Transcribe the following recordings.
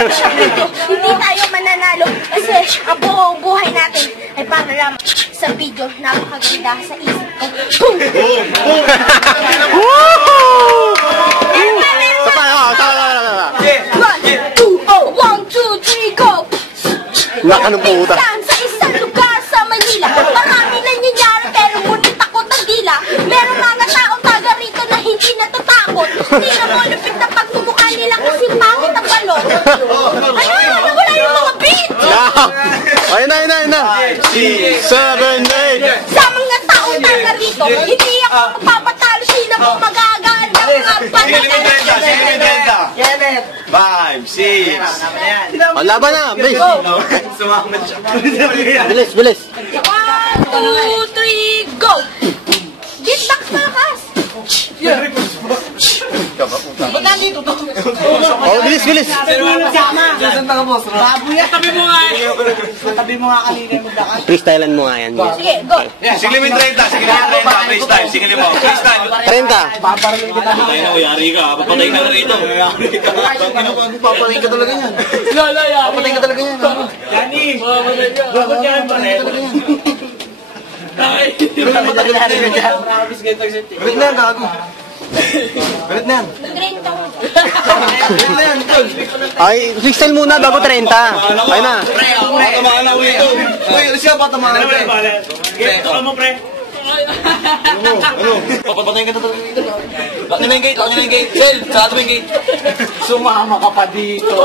Hindi tayo mananalo kasi ang buong buhay natin ay para lang sa video. Napakaganda sa isip ko. Boom! Boom! Boom! One, two, three, go! Naka ng puta. Sa isang lugar sa Manila, marami nangyayari pero ngunit takot ang dila. Merong mga taong taga rito na hindi natatakot. Hindi na mo lupit na pagmumukha nila kasi pangit ang balon. Ano? Nawala yung mga beat! Ayun na. 6, 7, 8. Sa mga taong taga rito, hindi ako papatalo. Sino po magaganda ng panagalan? 5, 6. O, laban na. Bilis. Sumamat siya. Bilis. 1, 2, 3, go! Beatbox na lakas! O, bilis. Tabi mo nga kanina yung magdakas. Freestylean mo nga yan. Sige, go! Singilin mo yung 30. Freestyle. Singilin mo. Freestyle. 30. Patay na, uyari ka. Papatay ka na rito. Papatay ka talaga yan. Papatay ka talaga yan. Yani! Bakit yan pa rin? Galit na yan, gago. Galit na yan. Nag-grade ako. Galit na yan. Ay, freestyle muna bago 30. Ayun na. Patamaan na uwi ito. Uy, siya patamaan na uwi. Ito mo, pre. Ano? Papapatayin ka na talaga dito. Lock nyo na yung gate. Sel, sarado mo yung gate. Sumama ka pa dito.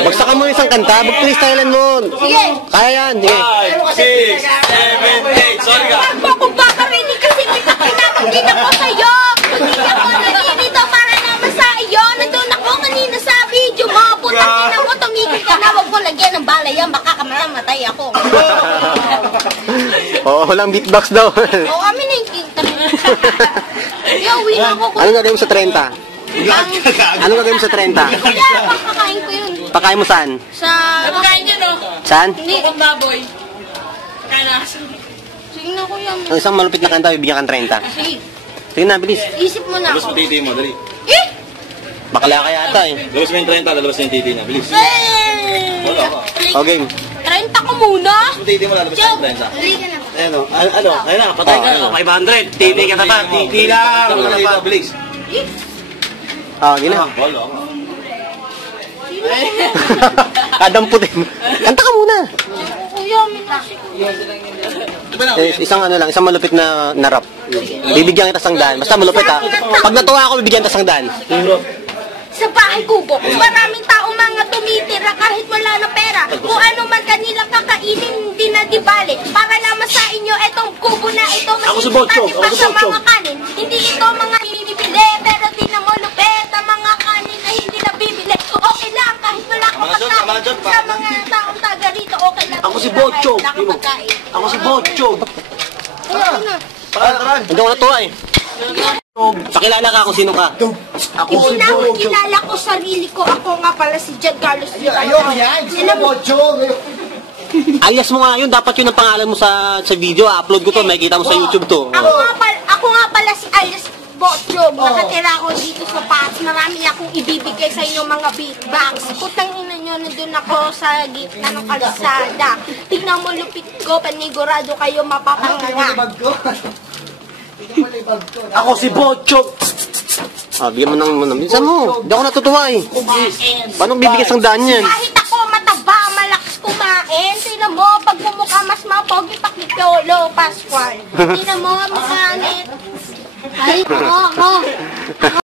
Bagsakan mo isang kanta. Freestylean mo. Sige! Kaya yan. Sige. 5, 6, 7, 8. Sorry ka. Huwag mo akong bakarinig kasi pinapakita ko sa'yo! Hindi ako nandito para naman sa iyo! Nandun ako kanina sa video mo! Putang ina mo, tumigil ka na! Huwag mo lagyan ng bala yan! Baka kamamatay ako! Oo, walang beatbox daw. Oo, kami na yung kita. Yo, uwi na ako. Anong gagawin mo sa 30? Anong gagawin mo sa 30? Kuya, pakakain ko yun. Pakain mo saan? Sa... Pakain yun, oh. Saan? Hindi. Baboy. Kanas. Sige na, kuya. Ang isang malupit na kanta, bibigyan kang 30. Sige. Sige na, bilis. Isip mo na Labas ako. mo titi mo, dali. Eh! Bakla ka yata eh. Labas mo yung 30, lalabas mo yung titi niya. Bilis. Eh! O, game. 30 ko muna. Labas mo titi mo, lalabas mo yung 30. Halika na. Ano? Ayun na, patay ka. Oh, 500. Titi ka na ba? Titi lang. Bilis. Eh! Ah, gina. Wala. Kadamputin. Kanta ka muna. Kuya, minasik ko. Isang ano lang, isang malupit na rap. Bibigyan kita sang daan. Basta malupit ha. Pag natuwa ako, bibigyan kita sang daan. Sa bahay kubo, maraming tao mga tumitira kahit wala na pera. Kung ano man kanilang kakainin, hindi na di bale. Para naman sa inyo, etong kubo na ito, mas importante pa sa mga kanin. Hindi ito mga bibili, pero di na mo lupet ang mga kanin na hindi na bibili. Okay lang, kahit wala akong pagkain sa mga taong taga rito, okay lang. Ako si Bocho. Wala akong pagkain. Ako si Bocho. Ayun na. Hindi ako natuwa eh. Pakilala ka kung sino ka. Kilala ko sarili ko. Ako nga pala si Giancarlo Silva. Alias mo nga yun, dapat yun ang pangalan mo sa video. Upload ko to, makikita mo sa YouTube to. Ako nga pala si Alias Bocho. Nakatira ako dito sa Pax. Marami akong ibibigay sa inyo mga beatbox. Putang ina nyo, nandun ako sa gitna ng kalsada. Tignan mo lupit ko, panigurado kayo mapapanganga. Ako si Bocho. Ah, bigyan mo ng minsan mo. Hindi ako natutuwa eh. Paano bibigyan sang daan yan? Kahit ako mataba, malakas kumain. Tignan mo, pag mumukha mas mapogi pa kay Lolo Pascual. Tignan mo, masanit. Ay, ako.